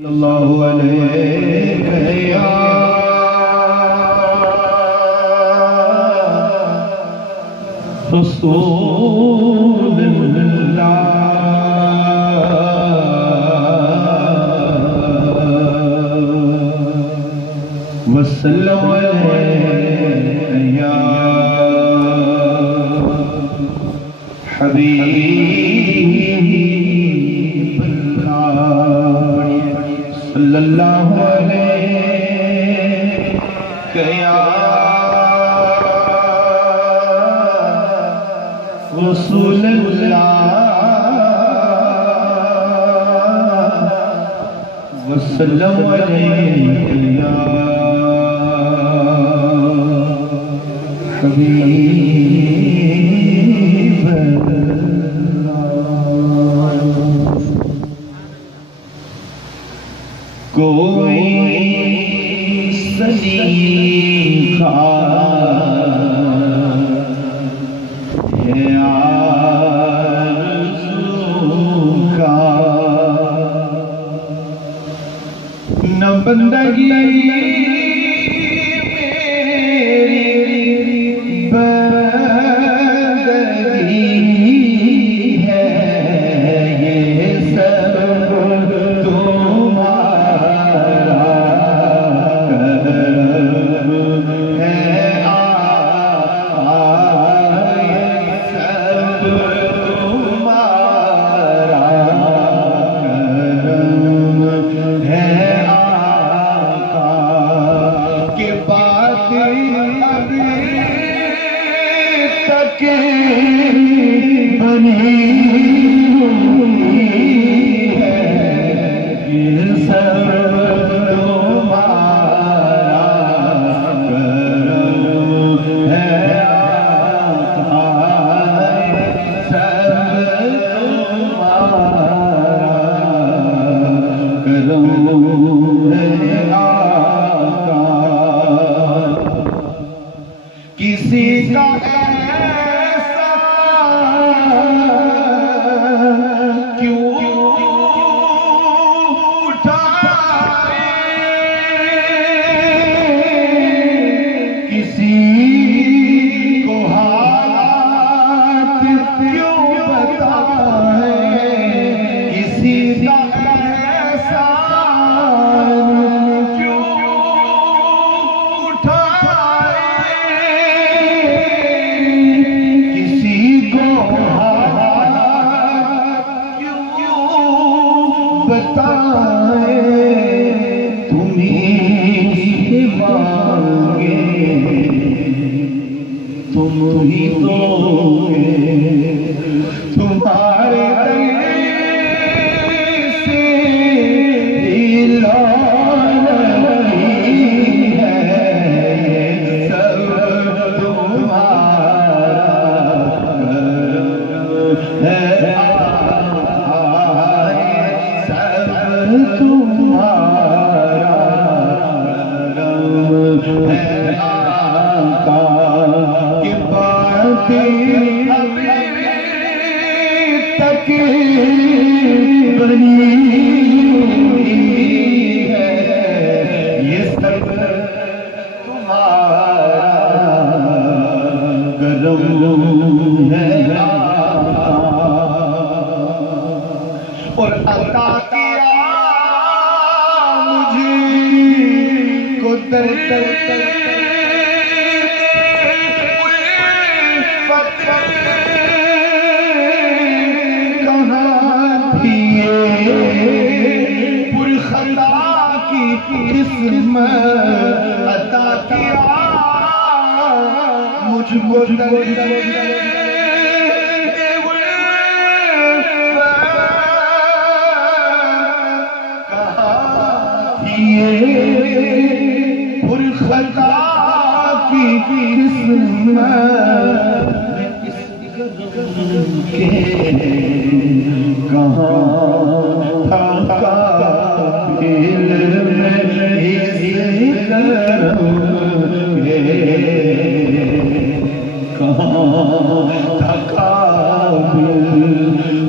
اللہ علیہ یا رسول اللہ وسلم علیہ یا حبیب اللہ صلی اللہ علیہ یا رسول اللہ وسلم علیہ یا حبیب اللہ کوئی سلیقہ ہے آرزو کا نہ بندگی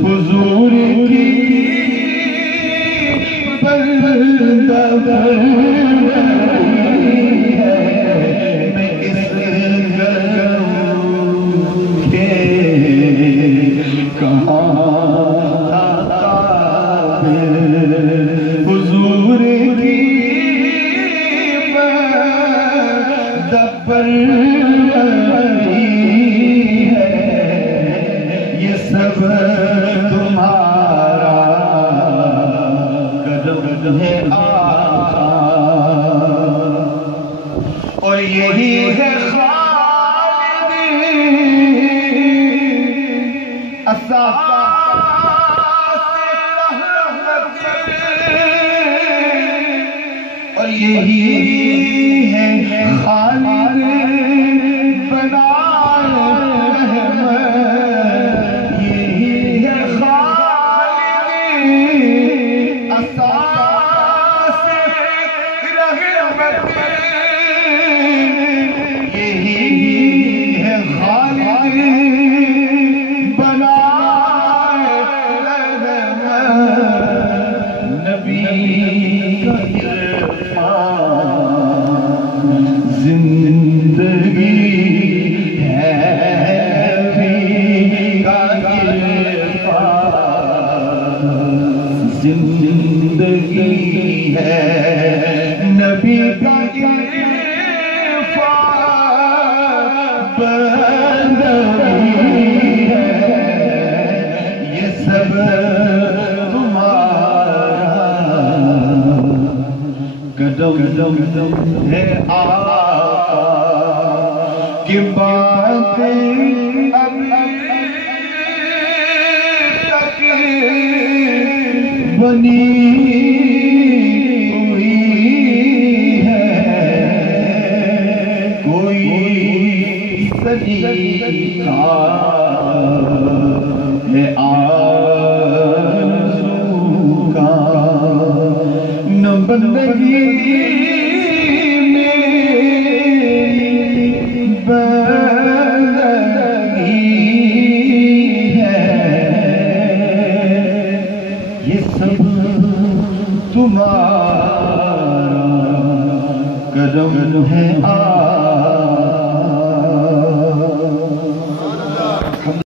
حضور کی سب تمہارا کرم ہے آقا، اور یہی ہے خالد اساس رحمت، اور یہی ہے خالد بنا رحمت، یہی ہے خالد اساس رحمت، یہی ہے خالد بنا رحمت، نبی کا عرفان زندگی ہے، نبی کا عرفان زندگی ہے، نبی کا عرفان بندگی ہے، یہ سب قدم ہے آقا کی باتیں ابھی تک بنی ہوئی ہے، کوئی طریقہ ہے آرزو کا، نہ بندگی تمہارا کرم ہے